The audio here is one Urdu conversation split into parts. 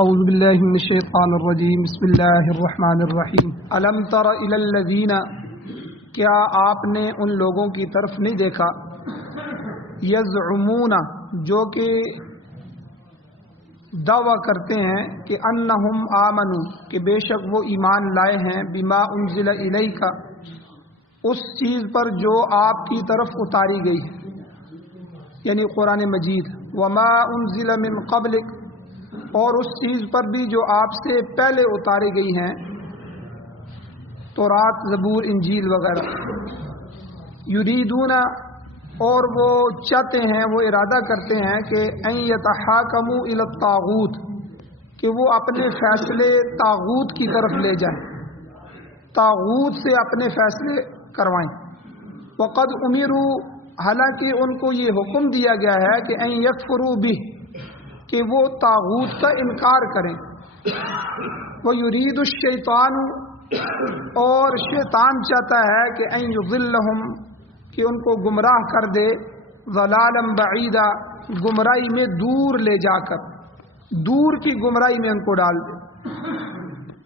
اعوذ باللہ من الشیطان الرجیم بسم اللہ الرحمن الرحیم الم تر الی الذین، کیا آپ نے ان لوگوں کی طرف نہیں دیکھا، یزعمون، جو کہ دعویٰ کرتے ہیں کہ انہم آمنوا، کہ بے شک وہ ایمان لائے ہیں، بما انزل الیک، اس چیز پر جو آپ کی طرف اتاری گئی ہے، یعنی قرآن مجید، وما انزل من قبلک، اور اس چیز پر بھی جو آپ سے پہلے اتاری گئی ہیں، تورات، زبور، انجیل وغیرہ، یریدون، اور وہ چاہتے ہیں، وہ ارادہ کرتے ہیں کہ ان یتحاکموا الی الطاغوت، کہ وہ اپنے فیصلے طاغوت کی طرف لے جائیں، طاغوت سے اپنے فیصلے کروائیں۔ وقد امروا، حالانکہ ان کو یہ حکم دیا گیا ہے کہ ان یکفروا بہ، کہ وہ طاغوت کا انکار کریں۔ وَيُرِيدُ الشَّيْطَانُ، اور شیطان چاہتا ہے کہ ان یضلہم، کہ ان کو گمراہ کر دے، ضلالا بعیدا، گمراہی میں دور لے جا کر، دور کی گمراہی میں ان کو ڈال دے۔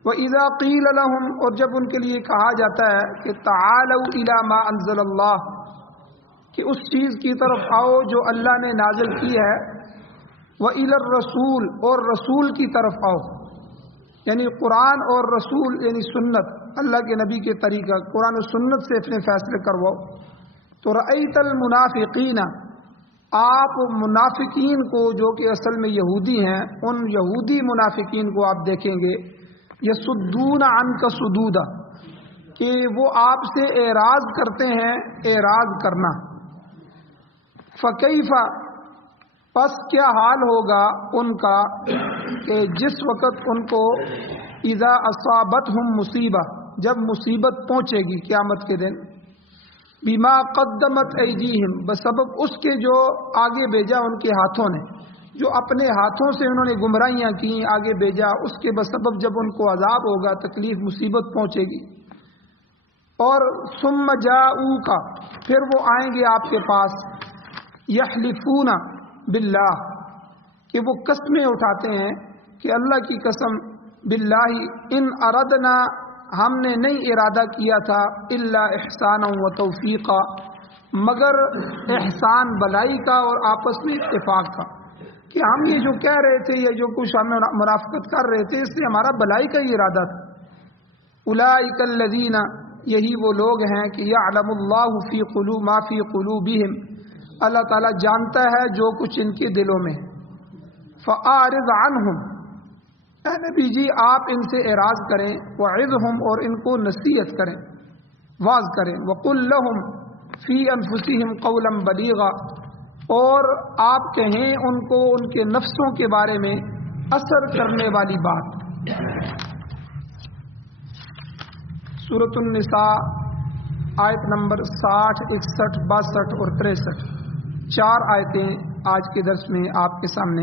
وَإِذَا قِيلَ لَهُمْ، اور جب ان کے لیے کہا جاتا ہے کہ تَعَالَوْا إِلَى مَا أَنزَلَ اللَّهُ، کہ اس چیز کی طرف آؤ جو اللہ نے نازل کی ہے، وَإِلَى الرَّسُولِ، اور رسول کی طرف آؤ، یعنی قرآن اور رسول، یعنی سنت، اللہ کے نبی کے طریقہ، قرآن و سنت سے اپنے فیصلے کرواؤ۔ تو رأیت المنافقین، آپ منافقین کو، جو کہ اصل میں یہودی ہیں، ان یہودی منافقین کو آپ دیکھیں گے، یصدون عنک صدودا، کہ وہ آپ سے اعراض کرتے ہیں، اعراض کرنا۔ فکیف، پس کیا حال ہوگا ان کا، کہ جس وقت ان کو اذا اصابتہم مصیبہ، جب مصیبت پہنچے گی قیامت کے دن، بما قدمت ایدیہم، بسبب اس کے جو آگے بھیجا ان کے ہاتھوں نے، جو اپنے ہاتھوں سے انہوں نے گمراہیاں کی، آگے بھیجا، اس کے بسبب جب ان کو عذاب ہوگا، تکلیف، مصیبت پہنچے گی۔ اور ثم جاؤک، پھر وہ آئیں گے آپ کے پاس، یحلفون باللہ، کہ وہ قسمیں اٹھاتے ہیں کہ اللہ کی قسم، باللہ ان اردنا، ہم نے نہیں ارادہ کیا تھا، الا احسانا و توفیقا، مگر احسان، بلائی کا اور آپس میں اتفاق تھا، کہ ہم یہ جو کہہ رہے تھے، یہ جو کچھ ہم منافقت کر رہے تھے، اس سے ہمارا بلائی کا ہی ارادہ تھا۔ اولئک الذین، یہی وہ لوگ ہیں کہ یعلم اللہ فی قلوب ما فی قلوبہم، اللہ تعالیٰ جانتا ہے جو کچھ ان کے دلوں میں۔ فَأَعْرِضْ عَنْهُمْ، اے نبی جی آپ ان سے اعراض کریں، وَعِظْهُمْ، اور ان کو نصیحت کریں، واعظ کریں، وَقُلْ لَهُمْ فِي أَنفُسِهِمْ قَوْلًا بَلِيغًا، اور آپ کہیں ان کو ان کے نفسوں کے بارے میں اثر کرنے والی بات۔ سورۃ النساء آیت نمبر 60، 61، 62 اور 63، 4 آیتیں آج کے درس میں آپ کے سامنے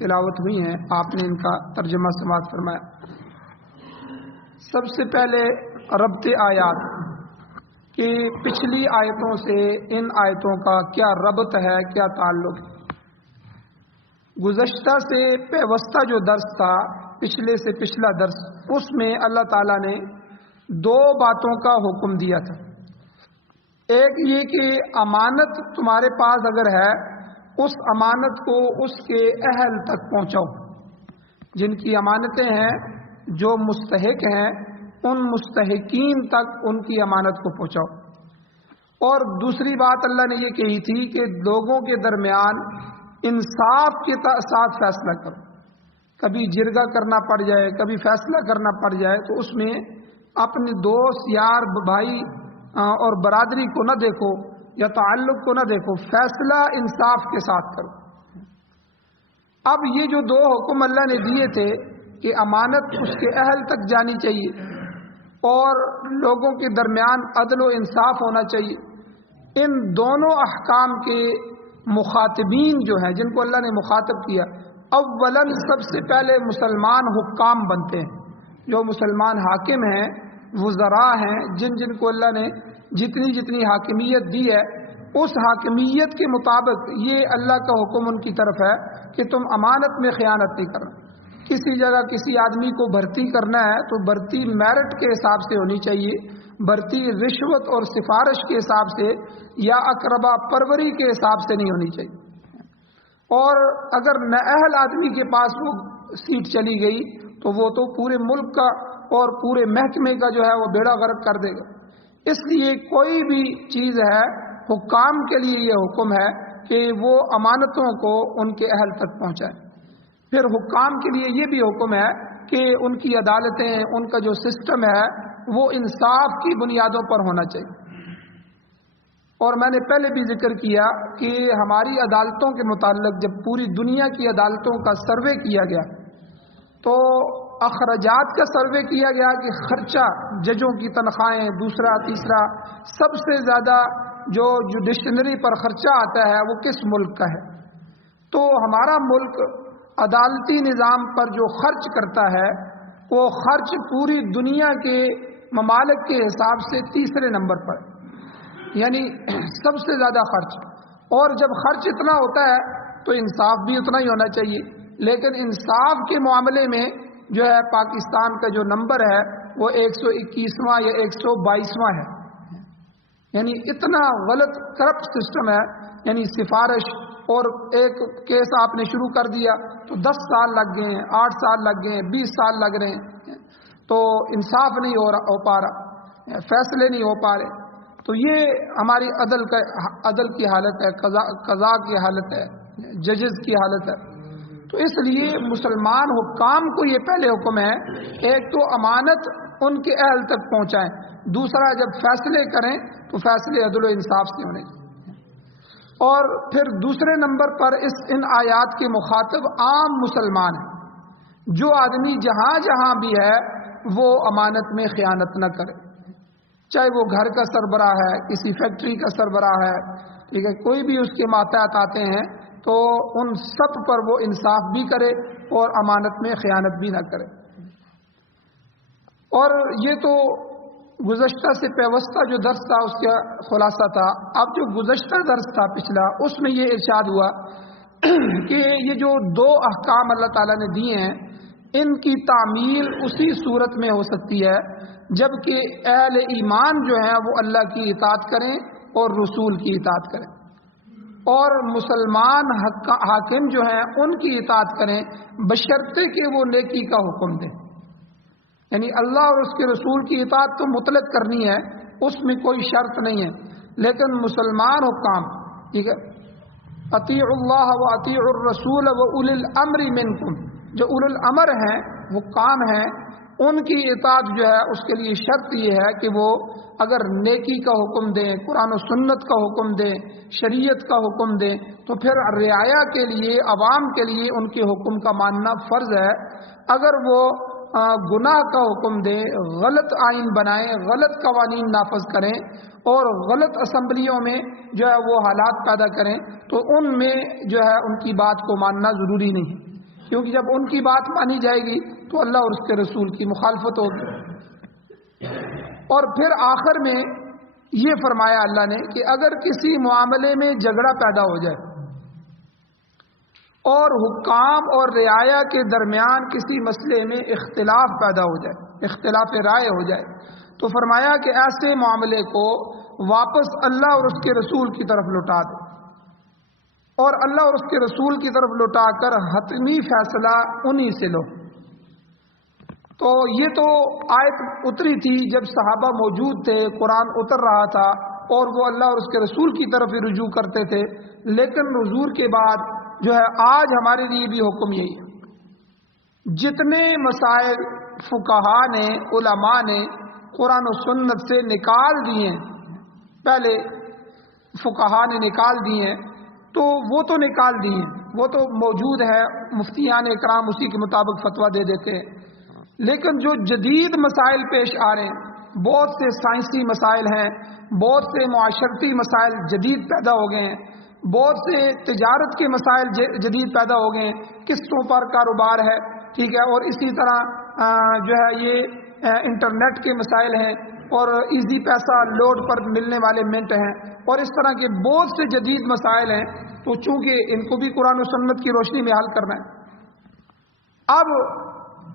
تلاوت ہوئی ہیں، آپ نے ان کا ترجمہ سماعت فرمایا۔ سب سے پہلے ربط آیات، کہ پچھلی آیتوں سے ان آیتوں کا کیا ربط ہے، کیا تعلق ہے۔ گزشتہ سے پیوستہ جو درس تھا، پچھلے سے پچھلا درس، اس میں اللہ تعالیٰ نے 2 باتوں کا حکم دیا تھا۔ ایک یہ کہ امانت تمہارے پاس اگر ہے، اس امانت کو اس کے اہل تک پہنچاؤ، جن کی امانتیں ہیں، جو مستحق ہیں، ان مستحقین تک ان کی امانت کو پہنچاؤ۔ اور دوسری بات اللہ نے یہ کہی تھی کہ لوگوں کے درمیان انصاف کے ساتھ فیصلہ کرو، کبھی جرگہ کرنا پڑ جائے، کبھی فیصلہ کرنا پڑ جائے، تو اس میں اپنے دوست، یار، بھائی اور برادری کو نہ دیکھو، یا تعلق کو نہ دیکھو، فیصلہ انصاف کے ساتھ کرو۔ اب یہ جو 2 حکم اللہ نے دیے تھے، کہ امانت اس کے اہل تک جانی چاہیے، اور لوگوں کے درمیان عدل و انصاف ہونا چاہیے، ان دونوں احکام کے مخاطبین جو ہیں، جن کو اللہ نے مخاطب کیا، اولاً سب سے پہلے مسلمان حکام بنتے ہیں، جو مسلمان حاکم ہیں، وزراء ہیں، جن کو اللہ نے جتنی حاکمیت دی ہے، اس حاکمیت کے مطابق یہ اللہ کا حکم ان کی طرف ہے کہ تم امانت میں خیانت نہیں کرنا۔ کسی جگہ کسی آدمی کو بھرتی کرنا ہے تو بھرتی میرٹ کے حساب سے ہونی چاہیے، بھرتی رشوت اور سفارش کے حساب سے یا اقربا پروری کے حساب سے نہیں ہونی چاہیے۔ اور اگر نااہل آدمی کے پاس وہ سیٹ چلی گئی تو وہ تو پورے ملک کا اور پورے محکمے کا جو ہے وہ بیڑا غرق کر دے گا۔ اس لیے کوئی بھی چیز ہے، حکام کے لیے یہ حکم ہے کہ وہ امانتوں کو ان کے اہل تک پہنچائیں۔ پھر حکام کے لیے یہ بھی حکم ہے کہ ان کی عدالتیں، ان کا جو سسٹم ہے وہ انصاف کی بنیادوں پر ہونا چاہیے۔ اور میں نے پہلے بھی ذکر کیا کہ ہماری عدالتوں کے متعلق جب پوری دنیا کی عدالتوں کا سروے کیا گیا تو اخراجات کا سروے کیا گیا کہ خرچہ، ججوں کی تنخواہیں، دوسرا تیسرا، سب سے زیادہ جو جوڈیشنری پر خرچہ آتا ہے وہ کس ملک کا ہے؟ تو ہمارا ملک عدالتی نظام پر جو خرچ کرتا ہے وہ خرچ پوری دنیا کے ممالک کے حساب سے تیسرے نمبر پر، یعنی سب سے زیادہ خرچ۔ اور جب خرچ اتنا ہوتا ہے تو انصاف بھی اتنا ہی ہونا چاہیے، لیکن انصاف کے معاملے میں جو ہے پاکستان کا جو نمبر ہے وہ 121واں یا 122واں ہے، یعنی اتنا غلط کرپٹ سسٹم ہے۔ یعنی سفارش، اور ایک کیس آپ نے شروع کر دیا تو 10 سال لگ گئے ہیں، 8 سال لگ گئے ہیں، 20 سال لگ رہے ہیں، تو انصاف نہیں ہو پا رہا، فیصلے نہیں ہو پا رہے۔ تو یہ ہماری عدل کی حالت ہے، قضاء کی حالت ہے، ججز کی حالت ہے۔ تو اس لیے مسلمان حکام کو یہ پہلے حکم ہے، ایک تو امانت ان کے اہل تک پہنچائیں، دوسرا جب فیصلے کریں تو فیصلے عدل و انصاف سے ہونے چاہیے۔ اور پھر دوسرے نمبر پر ان آیات کے مخاطب عام مسلمان ہیں۔ جو آدمی جہاں جہاں بھی ہے وہ امانت میں خیانت نہ کرے، چاہے وہ گھر کا سربراہ ہے، کسی فیکٹری کا سربراہ ہے، ٹھیک ہے، کوئی بھی اس کے ماتحت آتے ہیں تو ان سب پر وہ انصاف بھی کرے اور امانت میں خیانت بھی نہ کرے۔ اور یہ تو گزشتہ سے پیوستہ جو درس تھا اس کا خلاصہ تھا۔ اب جو گزشتہ درس تھا پچھلا، اس میں یہ ارشاد ہوا کہ یہ جو 2 احکام اللہ تعالیٰ نے دیے ہیں ان کی تعمیل اسی صورت میں ہو سکتی ہے جب کہ اہل ایمان جو ہیں وہ اللہ کی اطاعت کریں اور رسول کی اطاعت کریں، اور مسلمان حاکم جو ہیں ان کی اطاعت کریں بشرطے کہ وہ نیکی کا حکم دیں۔ یعنی اللہ اور اس کے رسول کی اطاعت تو مطلق کرنی ہے، اس میں کوئی شرط نہیں ہے، لیکن مسلمان حکام، ٹھیک ہے، اطیعوا اللہ و اطیعوا الرسول و اولی الامر منکم، جو اولی الامر ہیں، حکام ہیں، ان کی اطاعت جو ہے اس کے لیے شرط یہ ہے کہ وہ اگر نیکی کا حکم دیں، قرآن و سنت کا حکم دیں، شریعت کا حکم دیں، تو پھر رعایا کے لیے، عوام کے لیے ان کے حکم کا ماننا فرض ہے۔ اگر وہ گناہ کا حکم دیں، غلط آئین بنائیں، غلط قوانین نافذ کریں اور غلط اسمبلیوں میں جو ہے وہ حالات پیدا کریں تو ان میں جو ہے ان کی بات کو ماننا ضروری نہیں، کیونکہ جب ان کی بات مانی جائے گی تو اللہ اور اس کے رسول کی مخالفت ہوگی۔ اور پھر آخر میں یہ فرمایا اللہ نے کہ اگر کسی معاملے میں جھگڑا پیدا ہو جائے اور حکام اور رعایا کے درمیان کسی مسئلے میں اختلاف پیدا ہو جائے، اختلاف رائے ہو جائے، تو فرمایا کہ ایسے معاملے کو واپس اللہ اور اس کے رسول کی طرف لوٹا دے، اور اللہ اور اس کے رسول کی طرف لوٹا کر حتمی فیصلہ انہی سے لو۔ تو یہ تو آیت اتری تھی جب صحابہ موجود تھے، قرآن اتر رہا تھا اور وہ اللہ اور اس کے رسول کی طرف ہی رجوع کرتے تھے، لیکن حضور کے بعد جو ہے آج ہمارے لیے بھی حکم یہی ہے۔ جتنے مسائل فقہا نے، علماء نے قرآن و سنت سے نکال دیے ہیں، پہلے فقہا نے نکال دیے ہیں تو وہ تو نکال دیے ہیں، وہ تو موجود ہے، مفتیان اکرام اسی کے مطابق فتویٰ دے دیتے ہیں، لیکن جو جدید مسائل پیش آ رہے ہیں، بہت سے سائنسی مسائل ہیں، بہت سے معاشرتی مسائل جدید پیدا ہو گئے ہیں، بہت سے تجارت کے مسائل جدید پیدا ہو گئے ہیں، قسطوں پر کاروبار ہے، ٹھیک ہے، اور اسی طرح جو ہے یہ انٹرنیٹ کے مسائل ہیں اور ایزی پیسہ لوڈ پر ملنے والے منٹ ہیں، اور اس طرح کے بہت سے جدید مسائل ہیں، تو چونکہ ان کو بھی قرآن و سنت کی روشنی میں حل کرنا ہے۔ اب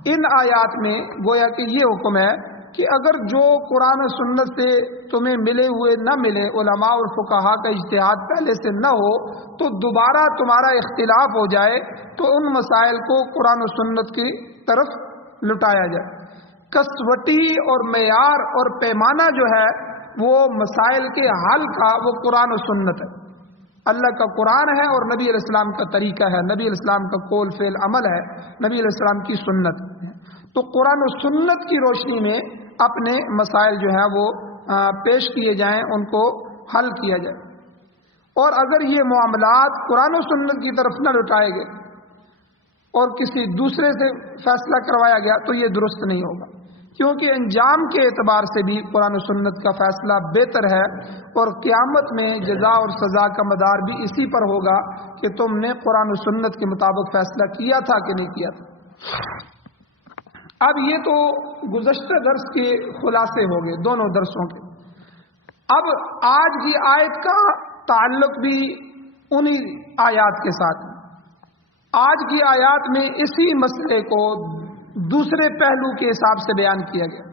ان آیات میں گویا کہ یہ حکم ہے کہ اگر جو قرآن و سنت سے تمہیں ملے ہوئے نہ ملے، علماء اور فقہا کا اجتہاد پہلے سے نہ ہو، تو دوبارہ تمہارا اختلاف ہو جائے تو ان مسائل کو قرآن و سنت کی طرف لٹایا جائے۔ کسوٹی اور معیار اور پیمانہ جو ہے وہ مسائل کے حل کا وہ قرآن و سنت ہے، اللہ کا قرآن ہے اور نبی علیہ السلام کا طریقہ ہے، نبی علیہ السلام کا قول فعل عمل ہے، نبی علیہ السلام کی سنت ہے۔ تو قرآن و سنت کی روشنی میں اپنے مسائل جو ہیں وہ پیش کیے جائیں، ان کو حل کیا جائے۔ اور اگر یہ معاملات قرآن و سنت کی طرف نہ لٹائے گئے اور کسی دوسرے سے فیصلہ کروایا گیا تو یہ درست نہیں ہوگا، کیونکہ انجام کے اعتبار سے بھی قرآن و سنت کا فیصلہ بہتر ہے، اور قیامت میں جزا اور سزا کا مدار بھی اسی پر ہوگا کہ تم نے قرآن و سنت کے مطابق فیصلہ کیا تھا کہ نہیں کیا تھا۔ اب یہ تو گزشتہ درس کے خلاصے ہو گئے دونوں درسوں کے۔ اب آج کی آیت کا تعلق بھی انہی آیات کے ساتھ ہے۔ آج کی آیات میں اسی مسئلے کو دوسرے پہلو کے حساب سے بیان کیا گیا۔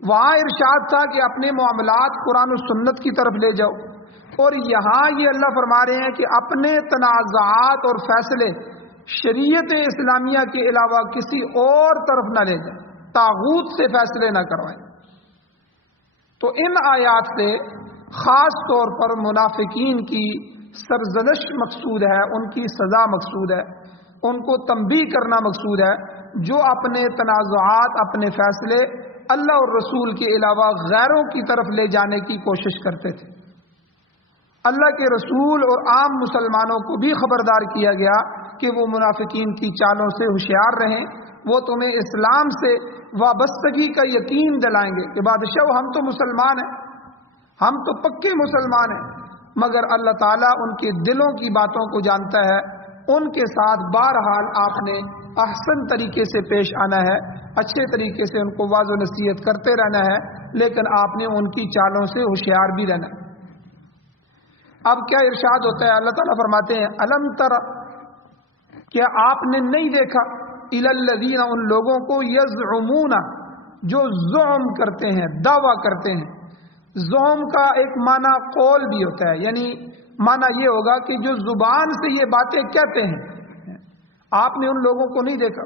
وہاں ارشاد تھا کہ اپنے معاملات قرآن و سنت کی طرف لے جاؤ، اور یہاں یہ اللہ فرما رہے ہیں کہ اپنے تنازعات اور فیصلے شریعت اسلامیہ کے علاوہ کسی اور طرف نہ لے جائیں، طاغوت سے فیصلے نہ کروائیں۔ تو ان آیات سے خاص طور پر منافقین کی سرزنش مقصود ہے، ان کی سزا مقصود ہے، ان کو تنبیہ کرنا مقصود ہے، جو اپنے تنازعات، اپنے فیصلے اللہ اور رسول کے علاوہ غیروں کی طرف لے جانے کی کوشش کرتے تھے۔ اللہ کے رسول اور عام مسلمانوں کو بھی خبردار کیا گیا کہ وہ منافقین کی چالوں سے ہوشیار رہیں، وہ تمہیں اسلام سے وابستگی کا یقین دلائیں گے کہ بادشاہ ہم تو مسلمان ہیں، ہم تو پکے مسلمان ہیں، مگر اللہ تعالیٰ ان کے دلوں کی باتوں کو جانتا ہے۔ ان کے ساتھ بہرحال آپ نے احسن طریقے سے پیش آنا ہے، اچھے طریقے سے ان کو واضح و نصیحت کرتے رہنا ہے، لیکن آپ نے ان کی چالوں سے ہوشیار بھی رہنا ہے۔ اب کیا ارشاد ہوتا ہے؟ اللہ تعالیٰ فرماتے ہیں الم تر، کیا آپ نے نہیں دیکھا، الی الذین، ان لوگوں کو یزعمون، جو زعم کرتے ہیں، دعویٰ کرتے ہیں۔ زعم کا ایک معنی قول بھی ہوتا ہے، یعنی معنی یہ ہوگا کہ جو زبان سے یہ باتیں کہتے ہیں۔ آپ نے ان لوگوں کو نہیں دیکھا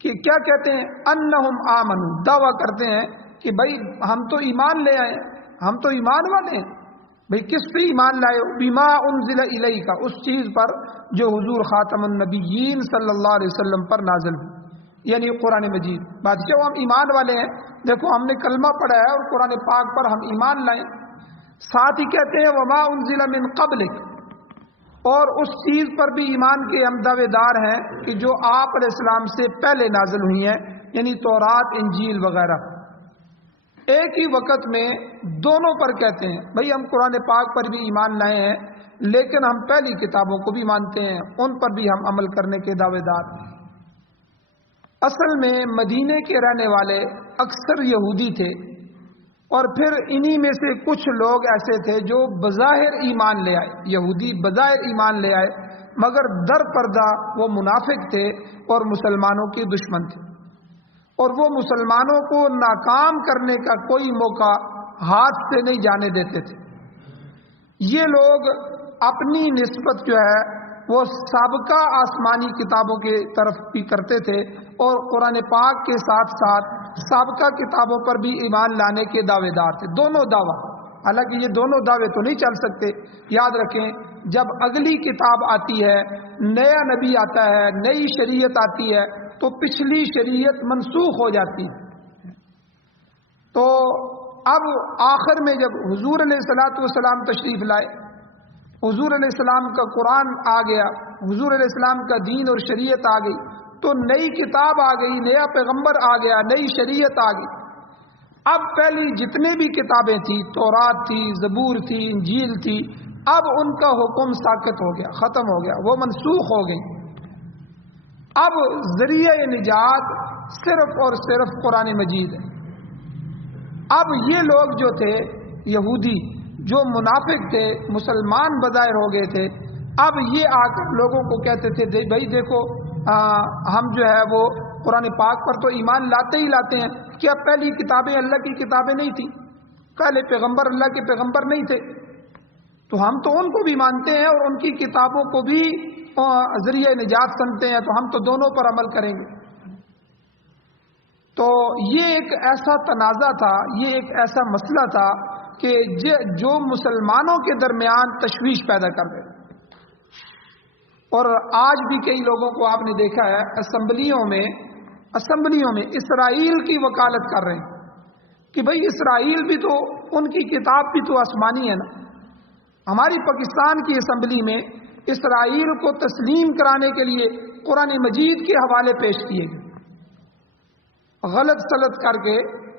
کہ کیا کہتے ہیں؟ انہم آمنوا، دعویٰ کرتے ہیں کہ بھائی ہم تو ایمان لے آئے، ہم تو ایمان والے ہیں۔ بھئی کس پہ ایمان لائے ہو؟ بما انزل الیک، اس چیز پر جو حضور خاتم النبیین صلی اللہ علیہ وسلم پر نازل ہوئی، یعنی قرآن مجید۔ بادشاہ ہم ایمان والے ہیں، دیکھو ہم نے کلمہ پڑھا ہے اور قرآن پاک پر ہم ایمان لائیں۔ ساتھ ہی کہتے ہیں وما انزل من قبلک، اور اس چیز پر بھی ایمان کے ہم دعوے دار ہیں کہ جو آپ علیہ السلام سے پہلے نازل ہوئی ہیں، یعنی تورات، انجیل وغیرہ۔ ایک ہی وقت میں دونوں پر کہتے ہیں بھئی ہم قرآن پاک پر بھی ایمان لائے ہیں، لیکن ہم پہلی کتابوں کو بھی مانتے ہیں، ان پر بھی ہم عمل کرنے کے دعوے دار ہیں۔ اصل میں مدینے کے رہنے والے اکثر یہودی تھے، اور پھر انہی میں سے کچھ لوگ ایسے تھے جو بظاہر ایمان لے آئے، یہودی بظاہر ایمان لے آئے، مگر در پردہ وہ منافق تھے اور مسلمانوں کے دشمن تھے، اور وہ مسلمانوں کو ناکام کرنے کا کوئی موقع ہاتھ سے نہیں جانے دیتے تھے۔ یہ لوگ اپنی نسبت جو ہے وہ سابقہ آسمانی کتابوں کے طرف بھی کرتے تھے، اور قرآن پاک کے ساتھ ساتھ سابقہ کتابوں پر بھی ایمان لانے کے دعوے دار تھے، دونوں دعویٰ۔ حالانکہ یہ دونوں دعوے تو نہیں چل سکتے۔ یاد رکھیں جب اگلی کتاب آتی ہے، نیا نبی آتا ہے، نئی شریعت آتی ہے، تو پچھلی شریعت منسوخ ہو جاتی ہے۔ تو اب آخر میں جب حضور علیہ الصلوۃ والسلام تشریف لائے، حضور علیہ السلام کا قرآن آ گیا، حضور علیہ السلام کا دین اور شریعت آ گئی، تو نئی کتاب آ گئی، نیا پیغمبر آ گیا، نئی شریعت آ گئی۔ اب پہلی جتنے بھی کتابیں تھیں، تورات تھی، زبور تھی، انجیل تھی، اب ان کا حکم ساقط ہو گیا، ختم ہو گیا، وہ منسوخ ہو گئی۔ اب ذریعہ نجات صرف اور صرف قرآن مجید ہے۔ اب یہ لوگ جو تھے یہودی، جو منافق تھے، مسلمان بظاہر ہو گئے تھے، اب یہ آ کر لوگوں کو کہتے تھے بھائی دیکھو ہم جو ہے وہ قرآن پاک پر تو ایمان لاتے ہی لاتے ہیں. کیا پہلی کتابیں اللہ کی کتابیں نہیں تھیں؟ پہلے پیغمبر اللہ کے پیغمبر نہیں تھے؟ تو ہم تو ان کو بھی مانتے ہیں اور ان کی کتابوں کو بھی ذریعہ نجات سمجھتے ہیں، تو ہم تو دونوں پر عمل کریں گے. تو یہ ایک ایسا تنازع تھا، یہ ایک ایسا مسئلہ تھا کہ جو مسلمانوں کے درمیان تشویش پیدا کر دے. اور آج بھی کئی لوگوں کو آپ نے دیکھا ہے اسمبلیوں میں اسرائیل کی وکالت کر رہے ہیں کہ بھئی اسرائیل بھی تو، ان کی کتاب بھی تو آسمانی ہے نا. ہماری پاکستان کی اسمبلی میں اسرائیل کو تسلیم کرانے کے لیے قرآن مجید کے حوالے پیش کیے گئے، غلط سلط کر کے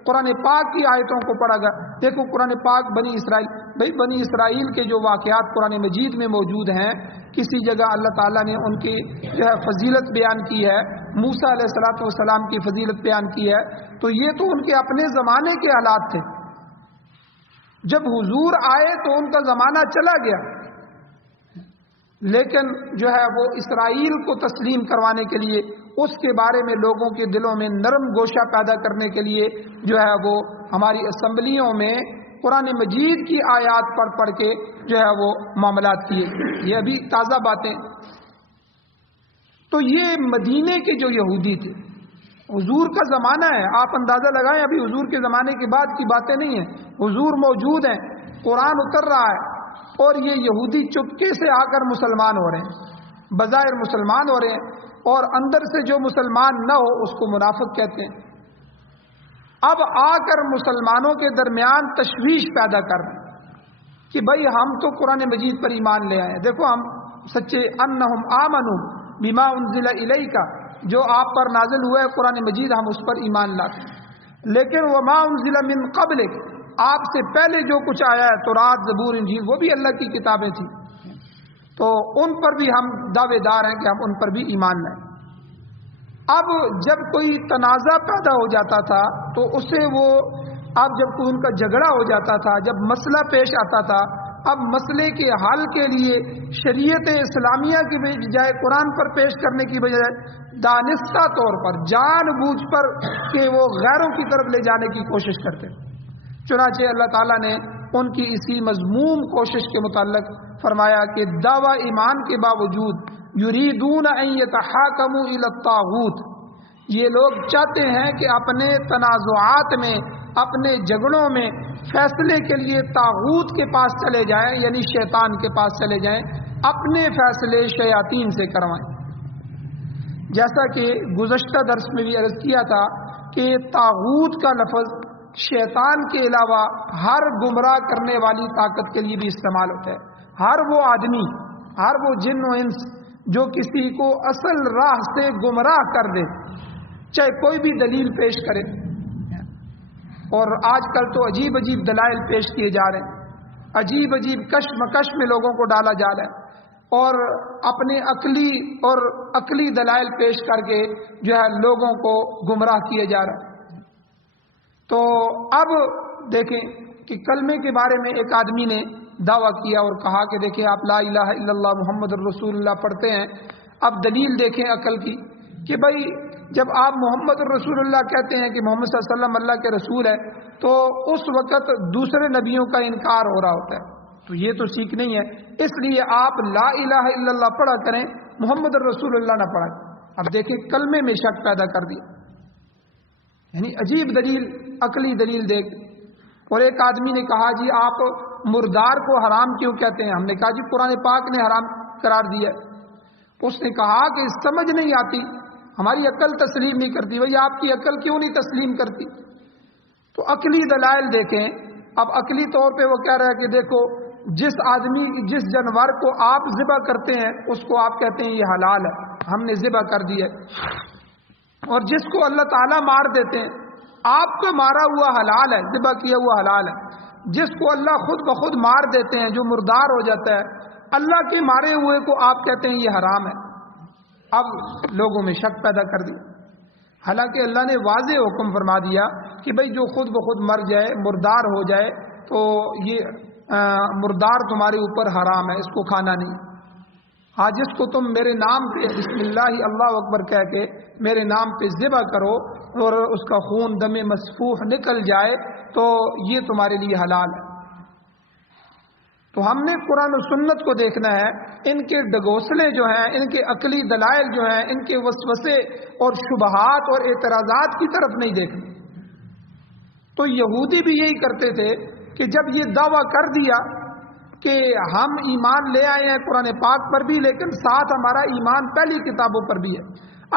قرآن پاک کی آیتوں کو پڑھا گیا. دیکھو قرآن پاک بنی اسرائیل، بھئی بنی اسرائیل کے جو واقعات قرآن مجید میں موجود ہیں، کسی جگہ اللہ تعالیٰ نے ان کی جو ہے فضیلت بیان کی ہے، موسیٰ علیہ الصلوۃ والسلام کی فضیلت بیان کی ہے، تو یہ تو ان کے اپنے زمانے کے حالات تھے. جب حضور آئے تو ان کا زمانہ چلا گیا، لیکن جو ہے وہ اسرائیل کو تسلیم کروانے کے لیے، اس کے بارے میں لوگوں کے دلوں میں نرم گوشہ پیدا کرنے کے لیے جو ہے وہ ہماری اسمبلیوں میں قرآن مجید کی آیات پڑھ کے جو ہے وہ معاملات کیے. یہ ابھی تازہ باتیں. تو یہ مدینے کے جو یہودی تھے، حضور کا زمانہ ہے، آپ اندازہ لگائیں، ابھی حضور کے زمانے کے بعد کی باتیں نہیں ہیں، حضور موجود ہیں، قرآن اتر رہا ہے، اور یہ یہودی چپکے سے آ کر مسلمان ہو رہے ہیں، بظاہر مسلمان ہو رہے ہیں، اور اندر سے جو مسلمان نہ ہو اس کو منافق کہتے ہیں. اب آ کر مسلمانوں کے درمیان تشویش پیدا کر رہے ہیں کہ بھئی ہم تو قرآن مجید پر ایمان لے آئے ہیں، دیکھو ہم سچے، انہم آمنوا بما انزل الیک، جو آپ پر نازل ہوا ہے قرآن مجید ہم اس پر ایمان لاتے ہیں، لیکن وما انزل من قبلک، آپ سے پہلے جو کچھ آیا ہے تورات، زبور، انجیل، وہ بھی اللہ کی کتابیں تھیں، تو ان پر بھی ہم دعوے دار ہیں کہ ہم ان پر بھی ایمان لائیں. اب جب کوئی تنازع پیدا ہو جاتا تھا تو اسے وہ، اب جب کوئی ان کا جھگڑا ہو جاتا تھا، جب مسئلہ پیش آتا تھا، اب مسئلے کے حل کے لیے شریعت اسلامیہ کی بجائے قرآن پر پیش کرنے کی بجائے دانستہ طور پر، جان بوجھ پر کہ وہ غیروں کی طرف لے جانے کی کوشش کرتے. چنانچہ اللہ تعالیٰ نے ان کی اسی مذموم کوشش کے متعلق فرمایا کہ دعوی ایمان کے باوجود یریدون ان یتحاکموا الی الطاغوت، یہ لوگ چاہتے ہیں کہ اپنے تنازعات میں، اپنے جھگڑوں میں فیصلے کے لیے طاغوت کے پاس چلے جائیں، یعنی شیطان کے پاس چلے جائیں، اپنے فیصلے شیاطین سے کروائیں. جیسا کہ گزشتہ درس میں بھی عرض کیا تھا کہ طاغوت کا لفظ شیطان کے علاوہ ہر گمراہ کرنے والی طاقت کے لیے بھی استعمال ہوتا ہے. ہر وہ آدمی، ہر وہ جن و انس جو کسی کو اصل راہ سے گمراہ کر دے، چاہے کوئی بھی دلیل پیش کرے. اور آج کل تو عجیب عجیب دلائل پیش کیے جا رہے ہیں، عجیب عجیب کشمکش میں لوگوں کو ڈالا جا رہا ہے، اور اپنے عقلی دلائل پیش کر کے جو ہے لوگوں کو گمراہ کیے جا رہا ہے. تو اب دیکھیں کہ کلمے کے بارے میں ایک آدمی نے دعویٰ کیا اور کہا کہ دیکھیں آپ لا الہ الا اللہ محمد الرسول اللہ پڑھتے ہیں، اب دلیل دیکھیں عقل کی کہ بھائی جب آپ محمد الرسول اللہ کہتے ہیں کہ محمد صلی اللہ علیہ وسلم اللہ کے رسول ہے، تو اس وقت دوسرے نبیوں کا انکار ہو رہا ہوتا ہے، تو یہ تو ٹھیک نہیں ہے، اس لیے آپ لا الہ الا اللہ پڑھا کریں، محمد الرسول اللہ نہ پڑھا کریں. اب دیکھیں کلمے میں شک پیدا کر دیا، یعنی عجیب دلیل، عقلی دلیل دیکھ. اور ایک آدمی نے کہا جی آپ مردار کو حرام کیوں کہتے ہیں؟ ہم نے کہا جی قرآن پاک نے حرام قرار دیا. اس نے کہا کہ سمجھ نہیں آتی، ہماری عقل تسلیم نہیں کرتی. بھائی آپ کی عقل کیوں نہیں تسلیم کرتی؟ تو عقلی دلائل دیکھیں. اب عقلی طور پہ وہ کہہ رہا ہے کہ دیکھو جس آدمی، جس جانور کو آپ ذبح کرتے ہیں اس کو آپ کہتے ہیں یہ حلال ہے، ہم نے ذبح کر دیا، اور جس کو اللہ تعالیٰ مار دیتے ہیں آپ کا مارا ہوا حلال ہے، ذبح کیا ہوا حلال ہے. جس کو اللہ خود بخود مار دیتے ہیں، جو مردار ہو جاتا ہے، اللہ کے مارے ہوئے کو آپ کہتے ہیں یہ حرام ہے. اب لوگوں میں شک پیدا کر دیا، حالانکہ اللہ نے واضح حکم فرما دیا کہ بھئی جو خود بخود مر جائے، مردار ہو جائے، تو یہ مردار تمہارے اوپر حرام ہے، اس کو کھانا نہیں. ہاں جس کو تم میرے نام پہ بسم اللہ اللہ اکبر کہہ کے میرے نام پہ ذبح کرو اور اس کا خون دم مسفوح نکل جائے تو یہ تمہارے لیے حلال ہے۔ تو ہم نے قرآن و سنت کو دیکھنا ہے، ان کے ڈگوسلے جو ہیں، ان کے عقلی دلائل جو ہیں، ان کے وسوسے اور شبہات اور اعتراضات کی طرف نہیں دیکھنا۔ تو یہودی بھی یہی کرتے تھے کہ جب یہ دعویٰ کر دیا کہ ہم ایمان لے آئے ہیں قرآن پاک پر بھی، لیکن ساتھ ہمارا ایمان پہلی کتابوں پر بھی ہے،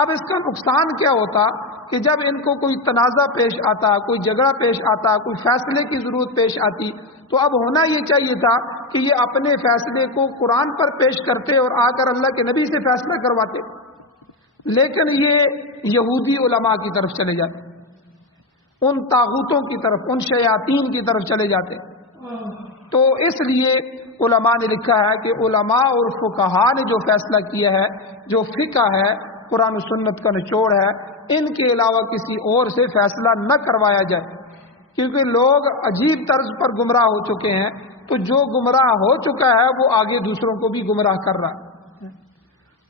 اب اس کا نقصان کیا ہوتا کہ جب ان کو کوئی تنازع پیش آتا، کوئی جھگڑا پیش آتا، کوئی فیصلے کی ضرورت پیش آتی، تو اب ہونا یہ چاہیے تھا کہ یہ اپنے فیصلے کو قرآن پر پیش کرتے اور آ کر اللہ کے نبی سے فیصلہ کرواتے، لیکن یہ یہودی علماء کی طرف چلے جاتے، ان طاغوتوں کی طرف، ان شیاطین کی طرف چلے جاتے۔ تو اس لیے علماء نے لکھا ہے کہ علماء اور فقہاء نے جو فیصلہ کیا ہے، جو فقہ ہے، قرآن و سنت کا نچوڑ ہے، ان کے علاوہ کسی اور سے فیصلہ نہ کروایا جائے، کیونکہ لوگ عجیب طرز پر گمراہ ہو چکے ہیں، تو جو گمراہ ہو چکا ہے وہ آگے دوسروں کو بھی گمراہ کر رہا ہے۔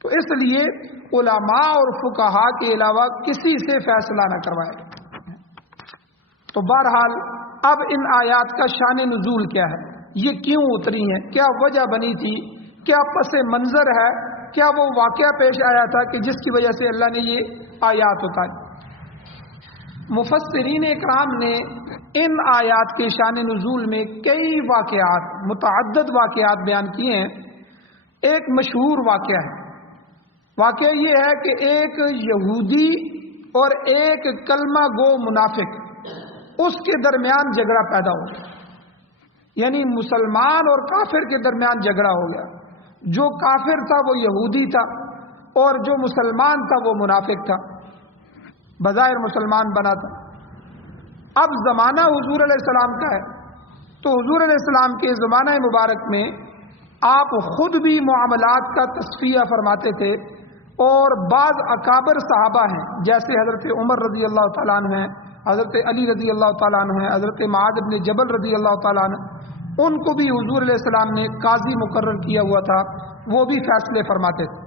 تو اس لیے علماء اور فقہاء کے علاوہ کسی سے فیصلہ نہ کروایا جائے۔ تو بہرحال اب ان آیات کا شان نزول کیا ہے، یہ کیوں اتری ہیں، کیا وجہ بنی تھی، کیا پس منظر ہے، کیا وہ واقعہ پیش آیا تھا کہ جس کی وجہ سے اللہ نے یہ آیات اتاری۔ مفسرین اکرام نے ان آیات کے شان نزول میں کئی واقعات، متعدد واقعات بیان کیے ہیں۔ ایک مشہور واقعہ ہے، واقعہ یہ ہے کہ ایک یہودی اور ایک کلمہ گو منافق، اس کے درمیان جھگڑا پیدا ہو گیا، یعنی مسلمان اور کافر کے درمیان جھگڑا ہو گیا۔ جو کافر تھا وہ یہودی تھا اور جو مسلمان تھا وہ منافق تھا، بظاہر مسلمان بنا تھا۔ اب زمانہ حضور علیہ السلام کا ہے، تو حضور علیہ السلام کے زمانہ مبارک میں آپ خود بھی معاملات کا تصفیہ فرماتے تھے، اور بعض اکابر صحابہ ہیں جیسے حضرت عمر رضی اللہ تعالیٰ عنہ ہیں، حضرت علی رضی اللہ تعالیٰ عنہ ہیں، حضرت معاذ بن جبل رضی اللہ تعالیٰ عنہ، ان کو بھی حضور علیہ السلام نے قاضی مقرر کیا ہوا تھا، وہ بھی فیصلے فرماتے تھے۔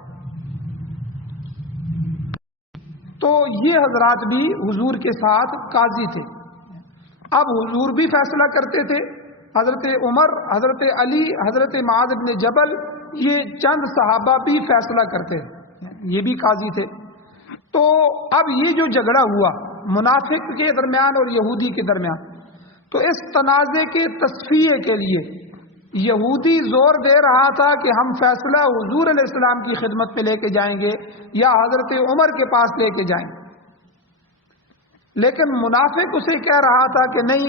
تو یہ حضرات بھی حضور کے ساتھ قاضی تھے۔ اب حضور بھی فیصلہ کرتے تھے، حضرت عمر، حضرت علی، حضرت معاذ بن جبل، یہ چند صحابہ بھی فیصلہ کرتے تھے، یہ بھی قاضی تھے۔ تو اب یہ جو جھگڑا ہوا منافق کے درمیان اور یہودی کے درمیان، تو اس تنازع کے تصفیے کے لیے یہودی زور دے رہا تھا کہ ہم فیصلہ حضور علیہ السلام کی خدمت میں لے کے جائیں گے یا حضرت عمر کے پاس لے کے جائیں گے، لیکن منافق اسے کہہ رہا تھا کہ نہیں،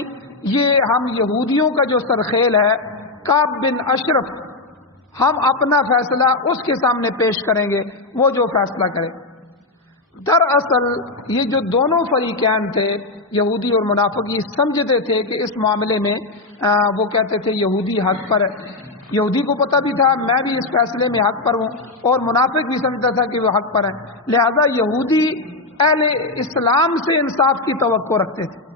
یہ ہم یہودیوں کا جو سرخیل ہے کعب بن اشرف، ہم اپنا فیصلہ اس کے سامنے پیش کریں گے، وہ جو فیصلہ کرے۔ دراصل یہ جو دونوں فریقین تھے، یہودی اور منافق، یہ سمجھتے تھے کہ اس معاملے میں وہ کہتے تھے یہودی حق پر ہے، یہودی کو پتہ بھی تھا میں بھی اس فیصلے میں حق پر ہوں، اور منافق بھی سمجھتا تھا کہ وہ حق پر ہے، لہذا یہودی اہل اسلام سے انصاف کی توقع رکھتے تھے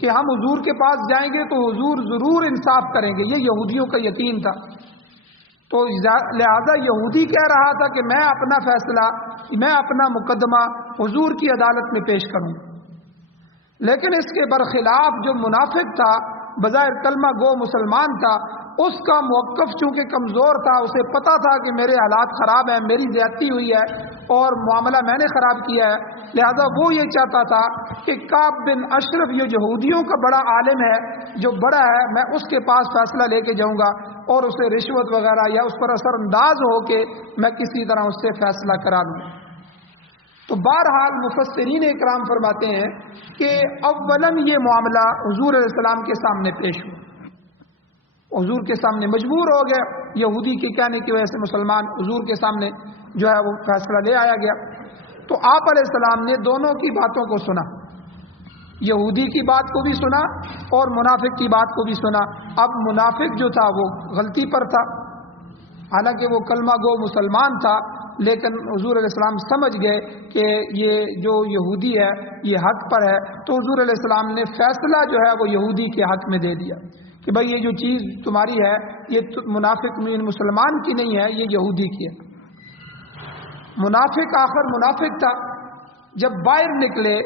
کہ ہم حضور کے پاس جائیں گے تو حضور ضرور انصاف کریں گے، یہ یہودیوں کا یقین تھا۔ تو لہذا یہودی کہہ رہا تھا کہ میں اپنا فیصلہ، میں اپنا مقدمہ حضور کی عدالت میں پیش کروں، لیکن اس کے برخلاف جو منافق تھا، بظاہر کلمہ گو مسلمان تھا، اس کا موقف چونکہ کمزور تھا، اسے پتا تھا کہ میرے حالات خراب ہیں، میری زیادتی ہوئی ہے اور معاملہ میں نے خراب کیا ہے، لہذا وہ یہ چاہتا تھا کہ کعب بن اشرف جو یہودیوں کا بڑا عالم ہے، جو بڑا ہے، میں اس کے پاس فیصلہ لے کے جاؤں گا اور اسے رشوت وغیرہ یا اس پر اثر انداز ہو کے میں کسی طرح اس سے فیصلہ کرا لوں۔ تو بہرحال مفسرین اکرام فرماتے ہیں کہ اولاً یہ معاملہ حضور علیہ السلام کے سامنے پیش ہوا، حضور کے سامنے مجبور ہو گیا، یہودی کے کہنے کی وجہ سے مسلمان حضور کے سامنے جو ہے وہ فیصلہ لے آیا گیا۔ تو آپ علیہ السلام نے دونوں کی باتوں کو سنا، یہودی کی بات کو بھی سنا اور منافق کی بات کو بھی سنا۔ اب منافق جو تھا وہ غلطی پر تھا، حالانکہ وہ کلمہ گو مسلمان تھا، لیکن حضور علیہ السلام سمجھ گئے کہ یہ جو یہودی ہے یہ حق پر ہے، تو حضور علیہ السلام نے فیصلہ جو ہے وہ یہودی کے حق میں دے دیا کہ بھائی یہ جو چیز تمہاری ہے یہ منافق مسلمان کی نہیں ہے، یہ یہودی کی ہے۔ منافق آخر منافق تھا، جب باہر نکلے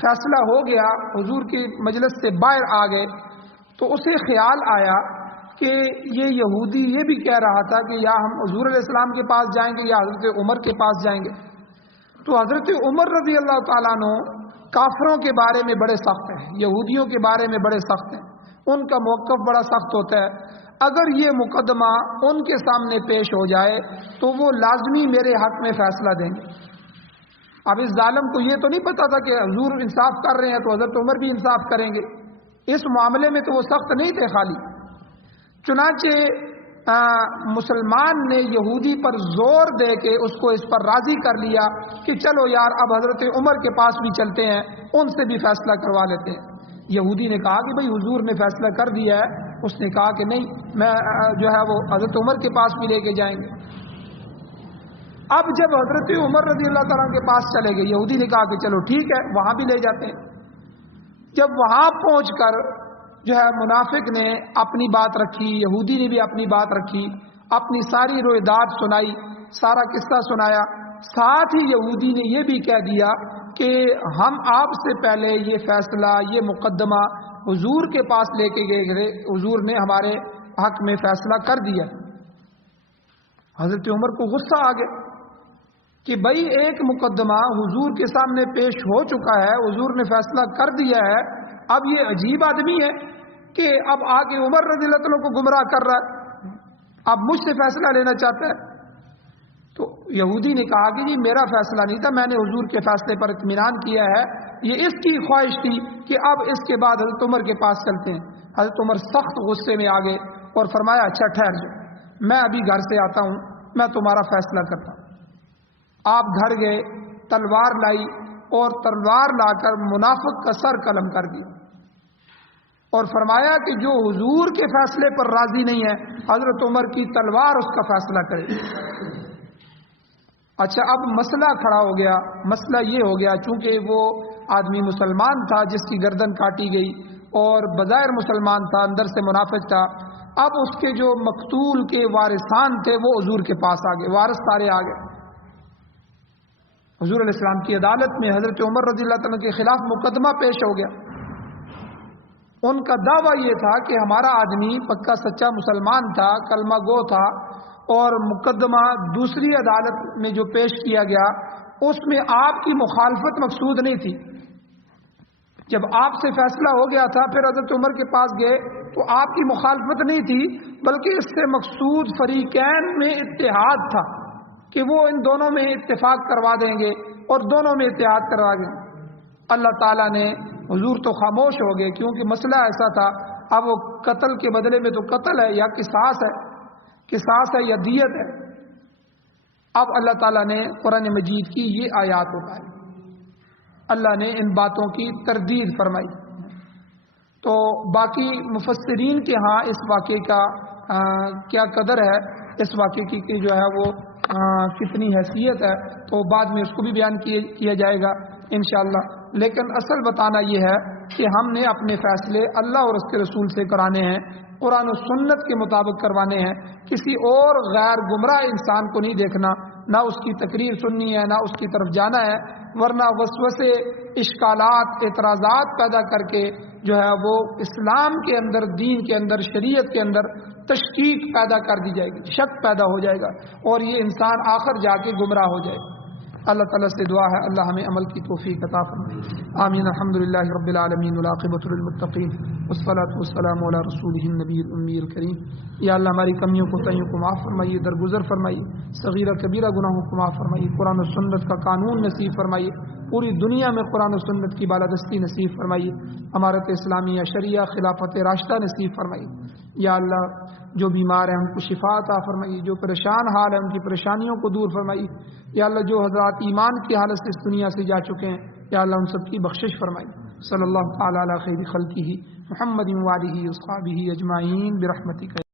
فیصلہ ہو گیا، حضور کی مجلس سے باہر آ گئے، تو اسے خیال آیا کہ یہ یہودی یہ بھی کہہ رہا تھا کہ یا ہم حضور علیہ السلام کے پاس جائیں گے یا حضرت عمر کے پاس جائیں گے۔ تو حضرت عمر رضی اللہ تعالیٰ عنہ کافروں کے بارے میں بڑے سخت ہیں، یہودیوں کے بارے میں بڑے سخت ہیں، ان کا موقف بڑا سخت ہوتا ہے۔ اگر یہ مقدمہ ان کے سامنے پیش ہو جائے تو وہ لازمی میرے حق میں فیصلہ دیں گے۔ اب اس ظالم کو یہ تو نہیں پتا تھا کہ حضور انصاف کر رہے ہیں تو حضرت عمر بھی انصاف کریں گے، اس معاملے میں تو وہ سخت نہیں تھے خالی۔ چنانچہ مسلمان نے یہودی پر زور دے کے اس کو اس پر راضی کر لیا کہ چلو یار اب حضرت عمر کے پاس بھی چلتے ہیں، ان سے بھی فیصلہ کروا لیتے ہیں۔ یہودی نے کہا کہ بھئی حضور نے فیصلہ کر دیا ہے، اس نے کہا کہ نہیں، میں جو ہے وہ حضرت عمر کے پاس بھی لے کے جائیں گے۔ اب جب حضرت عمر رضی اللہ تعالیٰ کے پاس چلے گئے، یہودی نے کہا کہ چلو ٹھیک ہے، وہاں بھی لے جاتے ہیں۔ جب وہاں پہنچ کر جو ہے منافق نے اپنی بات رکھی، یہودی نے بھی اپنی بات رکھی، اپنی ساری رویداد سنائی، سارا قصہ سنایا، ساتھ ہی یہودی نے یہ بھی کہہ دیا کہ ہم آپ سے پہلے یہ فیصلہ، یہ مقدمہ حضور کے پاس لے کے گئے تھے، حضور نے ہمارے حق میں فیصلہ کر دیا۔ حضرت عمر کو غصہ آ گیا کہ بھائی ایک مقدمہ حضور کے سامنے پیش ہو چکا ہے، حضور نے فیصلہ کر دیا ہے، اب یہ عجیب آدمی ہے کہ اب آگے عمر رضی اللہ عنہ کو گمراہ کر رہا ہے، اب مجھ سے فیصلہ لینا چاہتا ہے۔ تو یہودی نے کہا کہ یہ میرا فیصلہ نہیں تھا، میں نے حضور کے فیصلے پر اطمینان کیا ہے، یہ اس کی خواہش تھی کہ اب اس کے بعد حضرت عمر کے پاس چلتے ہیں۔ حضرت عمر سخت غصے میں آ گئے اور فرمایا اچھا ٹھہر جاؤ، میں ابھی گھر سے آتا ہوں، میں تمہارا فیصلہ کرتا ہوں۔ آپ گھر گئے، تلوار لائی اور تلوار لا کر منافق کا سر قلم کر دیا اور فرمایا کہ جو حضور کے فیصلے پر راضی نہیں ہے، حضرت عمر کی تلوار اس کا فیصلہ کرے۔ اچھا اب مسئلہ کھڑا ہو گیا، مسئلہ یہ ہو گیا چونکہ وہ آدمی مسلمان تھا جس کی گردن کاٹی گئی اور بظاہر مسلمان تھا، اندر سے منافق تھا، اب اس کے جو مقتول کے وارثان تھے وہ حضور کے پاس آ گئے، وارث سارے آ گئے۔ حضور علیہ السلام کی عدالت میں حضرت عمر رضی اللہ عنہ کے خلاف مقدمہ پیش ہو گیا۔ ان کا دعویٰ یہ تھا کہ ہمارا آدمی پکا سچا مسلمان تھا، کلمہ گو تھا، اور مقدمہ دوسری عدالت میں جو پیش کیا گیا اس میں آپ کی مخالفت مقصود نہیں تھی۔ جب آپ سے فیصلہ ہو گیا تھا پھر حضرت عمر کے پاس گئے تو آپ کی مخالفت نہیں تھی، بلکہ اس سے مقصود فریقین میں اتحاد تھا کہ وہ ان دونوں میں اتفاق کروا دیں گے اور دونوں میں اتحاد کروا دیں گے۔ اللہ تعالیٰ نے، حضور تو خاموش ہو گئے کیونکہ مسئلہ ایسا تھا، اب وہ قتل کے بدلے میں تو قتل ہے یا قصاص ہے، قصاص ہے یا دیت ہے۔ اب اللہ تعالیٰ نے قرآن مجید کی یہ آیات اتاری، اللہ نے ان باتوں کی تردید فرمائی۔ تو باقی مفسرین کے ہاں اس واقعے کا کیا قدر ہے، اس واقعے کی جو ہے وہ کتنی حیثیت ہے، تو بعد میں اس کو بھی بیان کیا جائے گا انشاءاللہ۔ لیکن اصل بتانا یہ ہے کہ ہم نے اپنے فیصلے اللہ اور اس کے رسول سے کرانے ہیں، قرآن و سنت کے مطابق کروانے ہیں، کسی اور غیر گمراہ انسان کو نہیں دیکھنا، نہ اس کی تقریر سننی ہے، نہ اس کی طرف جانا ہے، ورنہ وسوسے، اشکالات، اعتراضات پیدا کر کے جو ہے وہ اسلام کے اندر، دین کے اندر، شریعت کے اندر تشکیک پیدا کر دی جائے گی، شک پیدا ہو جائے گا اور یہ انسان آخر جا کے گمراہ ہو جائے گا۔ اللہ تعالیٰ سے دعا ہے اللہ ہمیں عمل کی توفیق عطا فرمائے، آمین۔ الحمدللہ رب العالمین والعاقبۃ للمتقین والصلاۃ والسلام علی رسولہ النبی الامی الکریم۔ یا اللہ ہماری کمیوں کو تہیوں کو معاف فرمائیے، درگزر فرمائیے، صغیرہ کبیرہ گناہوں کو معاف فرمائیے، قرآن و سنت کا قانون نصیب فرمائیے، پوری دنیا میں قرآن و سنت کی بالادستی نصیب فرمائیے، امارت اسلامیہ شریعہ خلافت راشدہ نصیب فرمائیے۔ یا اللہ جو بیمار ہیں ان کو شفا عطا فرمائیے، جو پریشان حال ہیں ان کی پریشانیوں کو دور فرمائیے۔ یا اللہ جو حضرات ایمان کی حالت سے اس دنیا سے جا چکے ہیں یا اللہ ان سب کی بخشش فرمائیے۔ صلی اللہ تعالی علی خیر خلقہ محمد و آلہ و اصحابہ اجمعین برحمتک۔